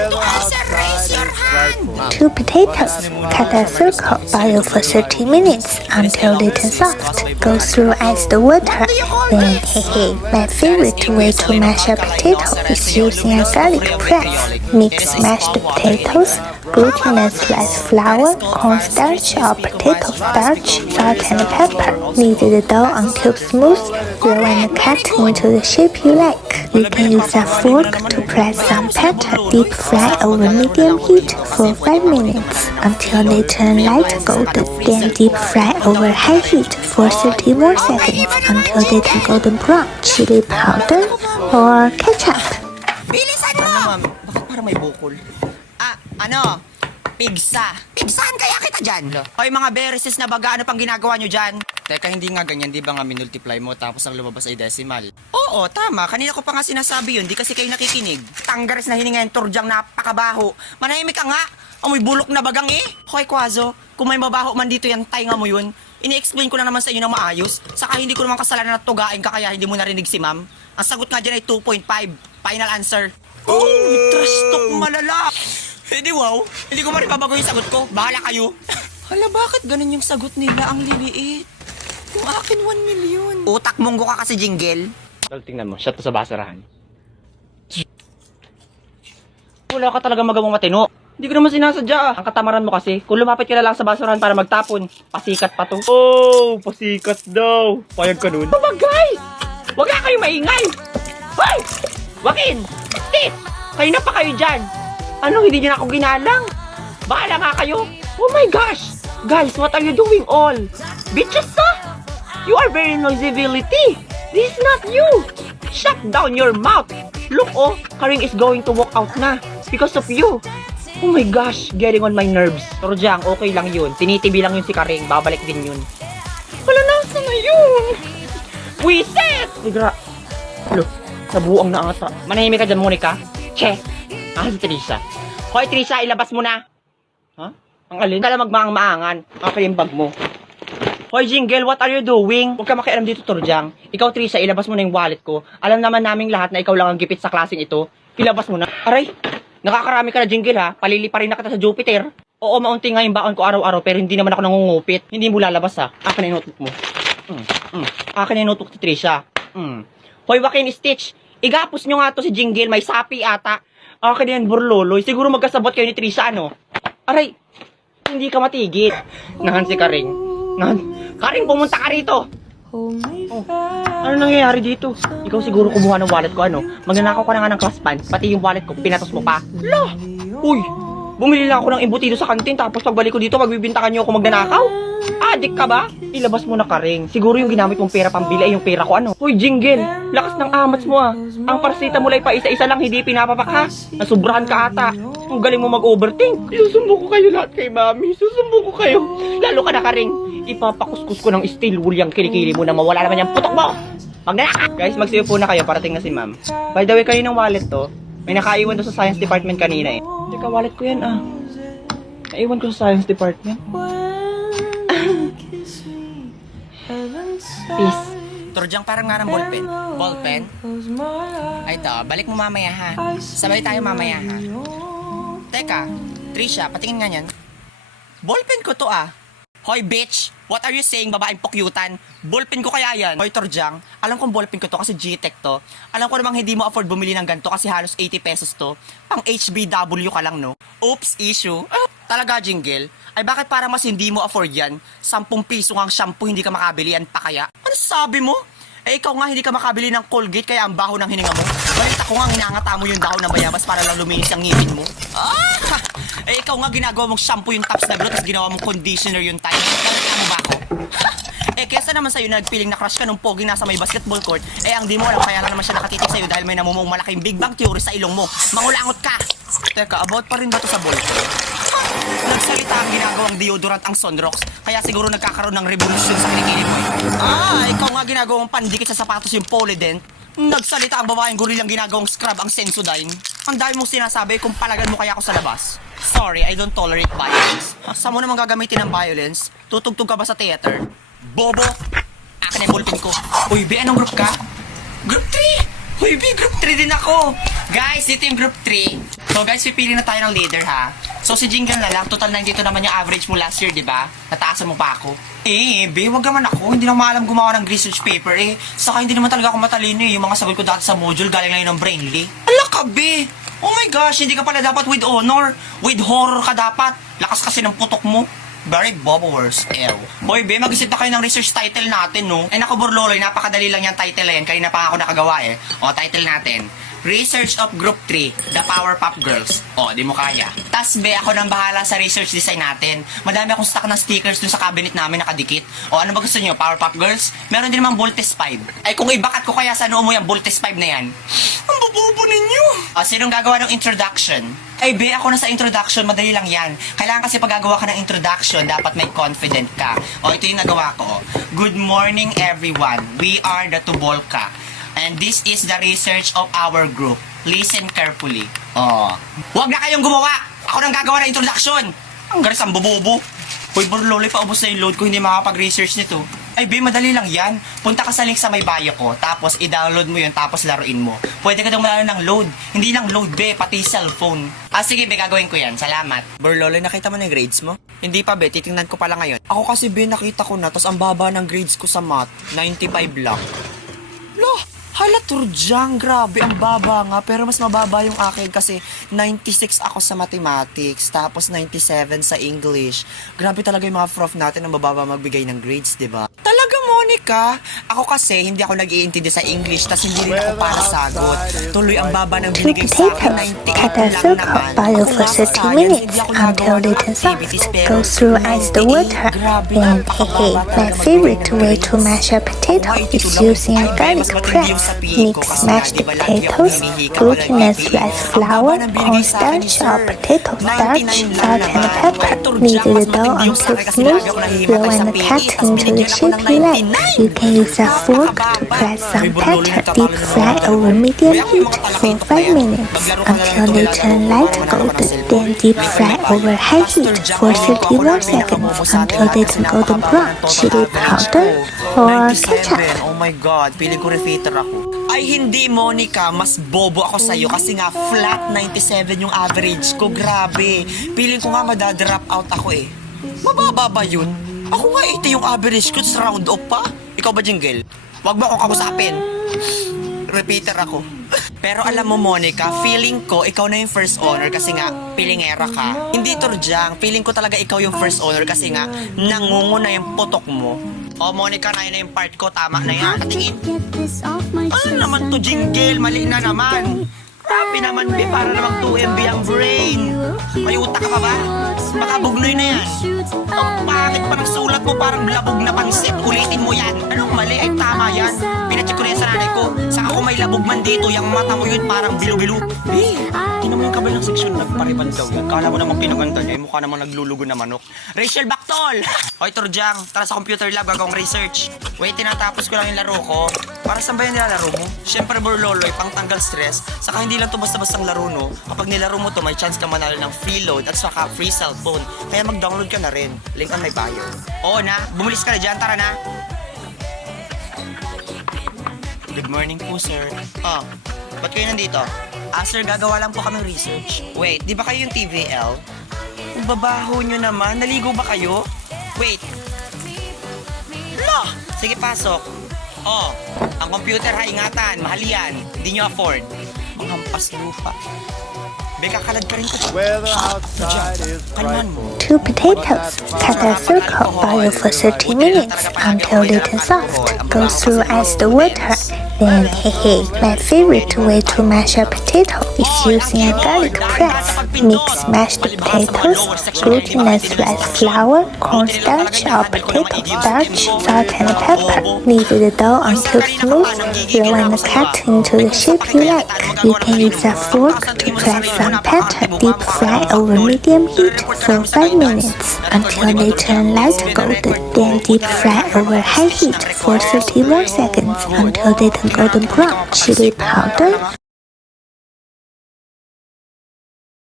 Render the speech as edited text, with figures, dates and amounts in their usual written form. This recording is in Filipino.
want to answer, raise your hand. 2 potatoes. Cut a circle. Boil for 30 minutes until they turn soft. Go through ice the water. Then, my favorite way to mash a potato is using a garlic press. Mix mashed potatoes, glutinous rice flour, cornstarch or potato starch, salt and pepper. Knead the dough until smooth. Roll and cut into the shape you like. You can use a fork to press some pattern. Deep fry over medium heat for 5 minutes until they turn light golden. Then deep fry over high heat for 30 more seconds until they turn golden brown. Chili powder or ketchup. Bilisan mo! Bakit parang may bukol? Pigsa. Pigsahan kaya kita dyan. Hoy mga bereses na baga, ano pang ginagawa nyo dyan? Teka, hindi nga ganyan, di ba nga minultiply mo tapos ang lumabas ay decimal? Oo, tama. Kanina ko pa nga sinasabi yun, di kasi kayo nakikinig. Tanggares na hininga yung turdyang napakabaho. Manahimik ka nga. Amoy bulok na bagang eh. Hoy, Kwazo, kung may mabaho man dito yan, tainga mo yun. Ini-explain ko na naman sa inyo ng maayos. Saka hindi ko naman kasalanan na tugain ka kaya hindi mo narinig si ma'am. Ang sagot nga dyan ay 2.5. Final answer. Oh, trash talk malala. Eh di wow, hindi ko maribabago yung sagot ko. Bahala kayo. Hala, bakit ganun yung sagot nila? Ang liliit. Yung akin 1 million. Utak monggo ka kasi, Jingle. Tingnan mo, shot to sa basurahan. Wala ka talaga magamang matino. Hindi ko naman sinasadya. Ang katamaran mo kasi, kung lumapit ka na lang sa basurahan para magtapon, pasikat pa to. Oh, pasikat daw. Payag ka nun. Oh, guys! Wag ka kayo maingay! Hoy! Wakin! Steve! Kayo na pa kayo dyan! Ano, hindi niyo na ako ginalang? Bahala nga kayo! Oh my gosh! Guys, what are you doing all? Bitches, ha? You are very noisability! This is not you! Shut down your mouth! Look, oh, Karing is going to walk out na because of you! Oh my gosh, getting on my nerves. Pero Jang, okay lang yun. Tinitibi lang yun si Karing, babalik din yun. Wala, nasa na yun? Wiset! Nigra... Look, nabuang na ata. Manahimik ka dyan, Monica. Che! Si Trisha. Hoy, Trisha, ilabas mo na. Ha? Ang alin? Kala magmaang-maangan. Okay yung bag mo. Hoy, Jingle, what are you doing? Huwag ka makialam dito, Turjang. Ikaw, Trisha, ilabas mo na yung wallet ko. Alam naman naming lahat na ikaw lang ang gipit sa klaseng ito. Ilabas mo na. Aray, nakakarami ka na, Jingle, ha? Palili pa rin na kita sa Jupiter. Oo, maunti nga yung baon ko araw-araw, pero hindi naman ako nangungupit. Hindi mo lalabas, ha? Akin na yung notebook mo. Akin na yung notebook ni Trisha. Hoy, Joaquin Stitch, igapos nyo nga to si Jingle, may sapi ata. Akin yan, Burloloy. Siguro magkasabot kayo ni Trisha, ano? Aray, hindi ka matigit. Nahan si Karing. Nahan. Karing, pumunta ka rito. Oh, ano nangyayari dito? Ikaw siguro kumuha ng wallet ko, ano? Magnanakaw ka na nga ng class pants, pati yung wallet ko, pinatos mo pa. Lah! Uy! Bumili lang ako ng embutido sa kantin, tapos pagbalik ko dito, magbibintakan nyo ako magnanakaw? Adik ka ba? Ilabas mo na, Karing. Siguro yung ginamit mong pera pambili ay yung pera ko, ano? Uy, Jingle! Lakas ng amats mo, ah. Ang parsita mo lang pa isa-isa lang, hindi pinapapak, ha? Nasubrahan ka ata. Ang galing mo mag-overthink. Susumbo ko kayo lahat kay Mami. Susumbo ko kayo. Lalo ka na, Karing. Ipapakuskus ko ng steel wool yung kilikili mo na mawala naman yung putok mo. Magnanakaw! Guys, magsiyo po na kayo, parating na si Ma'am. By the way, kayo ng wallet to. May nakaiwan to sa Science Department kanina eh. Teka, wallet ko yan ah. Naiwan ko sa Science Department. Peace. Turjang parang nga ng ballpen. Ballpen? Ay ito, balik mo mamaya ha. Sabay tayo mamaya ha. Teka, Trisha, patingin nga yan. Ballpen ko to ah. Hoy bitch, what are you saying, babaeng pukyutan? Ballpen ko kaya yan? Hoy Turjang, alam kong ballpen ko to kasi G-Tech to. Alam ko namang hindi mo afford bumili ng ganito kasi halos 80 pesos to. Pang HBW ka lang no? Oops, issue. Talaga Jingle? Ay bakit para mas hindi mo afford yan? 10 piso ang shampoo hindi ka makabili, yan pa kaya? Ano sabi mo? Eh ikaw nga hindi ka makabili ng Colgate kaya ang baho ng hininga mo. Balita ko nga hinangata mo yung dahon ng bayabas para lang luminis ang ngipin mo. Eh ikaw nga ginagawa mong shampoo yung tops na bro tapos ginawa mong conditioner yung tayo. Balita mo ba ako? Eh kesa naman sa'yo nagpiling na crush ka nung pogi nasa may basketball court, eh ang di mo alam kaya lang naman siya nakatitig sa'yo dahil may namumong malaking Big Bang Theory sa ilong mo. Mangulangot ka! Teka, about pa rin ba to sa ballpen? Nagsalita ang ginagawang deodorant ang Sunrox, kaya siguro nagkakaroon ng revolusyon sa kilikili mo eh. Ikaw nga ginagawang pandikit sa sapatos yung Polydent. Nagsalita ang babaeng gorilang ginagawang scrub ang Sensodyne. Ang dami mong sinasabi kung palagan mo kaya ako sa labas. Sorry, I don't tolerate violence. Saan mo naman gagamitin ng violence? Tutugtog ka ba sa theater? Bobo! Akin ang ballpen ko. Uy, be, anong group ka? Group 3! Uy, B, group 3 din ako. Guys, dito yung group 3. So guys, pipili na tayo ng leader ha. So si Jingle na lang, total 92 naman yung average mo last year, di ba? Nataasan mo pa ako. B, wag naman ako. Hindi na maalam gumawa ng research paper eh. Saka hindi naman talaga ako matalino eh. Yung mga sagot ko dati sa module, galing lang yun ng Brainly. Ala ka, B! Oh my gosh, hindi ka pala dapat with honor. With horror ka dapat. Lakas kasi ng putok mo. Very bobblers, ew. Boy, be, mag-isip na kayo ng research title natin, no? Ay, naku, Burloloy, napakadali lang yung title na yan. Kanina pa ako nakagawa, eh. O, title natin. Research of Group 3, The Powerpuff Girls. O, di mo kaya. Tas, be, ako nang bahala sa research design natin. Madami akong stock ng stickers dun sa cabinet namin nakadikit. O, ano ba gusto nyo? Powerpuff Girls? Meron din naman Voltes 5. Ay, kung ibakat ko kaya sa noo mo yung Voltes 5 na yan. Ang bobobo ninyo. O, sinong gagawa ng introduction? Ay, be, ako na sa introduction, madali lang yan. Kailangan kasi pag gagawa ka ng introduction, dapat may confident ka. O, ito yung nagawa ko. Good morning, everyone. We are the Tubolka. And this is the research of our group. Listen carefully. Oh. Huwag na kayong gumawa! Ako nang gagawa ng introduction! Ang garis ang bobobo. Hoy, Burloloy, paubos na yung load ko, hindi makapag-research nito. Ay, be, madali lang yan. Punta ka sa link sa may bio ko, tapos i-download mo yun, tapos laruin mo. Pwede ka daw malalo ng load. Hindi lang load, be, pati cellphone. Sige, be, gagawin ko yan. Salamat. Burloloy, nakita mo na yung grades mo? Hindi pa, be, titingnan ko pala ngayon. Ako kasi, be, nakita ko na, tapos ang baba ng grades ko sa math, 95 lang. Loh! Hala, Turjang, grabe, ang baba nga. Pero mas mababa yung akin kasi 96 ako sa mathematics, tapos 97 sa English. Grabe talaga yung mga prof natin ang mababa magbigay ng grades, diba? Talaga, Monica? Ako kasi, hindi ako nag-iintindi sa English, tas hindi rin ako para sagot. Tuloy ang baba ng Two binigay sa akin, potatoes. 98 Cut a lang circle. naman. Boil Ako for nga sa 30 science, minutes hindi ako until nagawa ng it is soft. activities, pero Go through ice the water. grabe, Then, napakababa my talaga favorite magbigay ng way to grades. mash a potato Ay, is ito lang. using a Ay, garlic mas matindi yung press. sa pihi ko Mix kasi mashed nga, di ba, lagi ako potatoes, humihika glutinous pag nag-PE. rice Ang flour, baba ng binigay sa akin ni cornstarch, sir. or potato starch, 99 lang salt, and naman. pepper. Turjang, Knead mas the dough matindi yung sa until akin kasi smooth. lagi ako nahihimatay Roll sa and PE, cut tas into the binigyan ako shape ng you like. 99. You can use a fork to press some pepper. Deep fry over medium heat for 5 minutes until they turn light golden. Then deep fry over high heat for 30 more seconds until they turn golden brown. Chili powder or ketchup. Oh my God, feeling ko refeater ako. Ay hindi, Monica, mas bobo ako sa'yo kasi nga flat 97 yung average ko, grabe. Feeling ko nga madadrop out ako eh. Mababa ba yun? Ako nga 80 yung average ko, sa round off pa. Ikaw ba, Jingle? Wag mo akong kausapin. Repeater ako. Pero alam mo, Monica, feeling ko ikaw na yung first honor kasi nga pilingera ka. Hindi, Turjang, feeling ko talaga ikaw yung first honor kasi nga nangunguna yung putok mo. Oh, Monica, na yun na yung part ko. Tama na yan. Tingin. Ano naman to, Jingle? Mali na naman. Grabe naman, be. Para namang 2MB ang brain. May utak ka pa ba? Baka bugnoy na yan. Ang pangit pa ng sulat mo. Parang labog na pansit. Ulitin mo yan. Anong mali? Ay, tama yan. Pinacheck ko na yan sa nanay ko. Saka kung may labog man dito, yung mata mo yun parang bilo-bilo. Be, tinan mo yung kabilang seksyon. Nagpariban daw yan. Kala mo naman pinaganda niya. Yung mukha namang naglulugo na manok. Rachel Bactol! Hoy, Turjang. Tara sa computer lab. Gagawang research. Wait, tinatapos ko lang yung laro ko. Para saan ba yung nilalaro mo? Siyempre, Burloloy, pang tanggal stress. Saka hindi lang to basta-bastang laro, no? Kapag nilaro mo to, may chance ka manalo ng free load at saka free cellphone. Kaya mag-download ka na rin. Link on my bio. Oo na, bumulis ka na dyan. Tara na. Good morning po, sir. Oh, ba't kayo nandito? Sir, gagawa lang po kami research. Wait, di ba kayo yung TVL? Ang babaho nyo naman. Naligo ba kayo? Wait. Lah! Sige, pasok. Oh, ang computer ha, ingatan. Mahal yan. Hindi nyo afford. Ang hampas lupa. Beka, kalad ka rin ko. Weather outside is Kalman mo. 2 potatoes. Cut a circle. Boil for 30 minutes until they turn soft. Go through ice the water. Then, my favorite way to mash a potato is using a garlic press. Mix mashed potatoes, glutinous rice flour, cornstarch or potato starch, salt and pepper. Knead the dough until smooth. Roll and cut into the shape you like. You can use a fork to press some pepper. Deep fry over medium heat for 5 minutes until they turn light golden. Then deep fry over high heat for 30 more seconds until they turn golden brown. Chili powder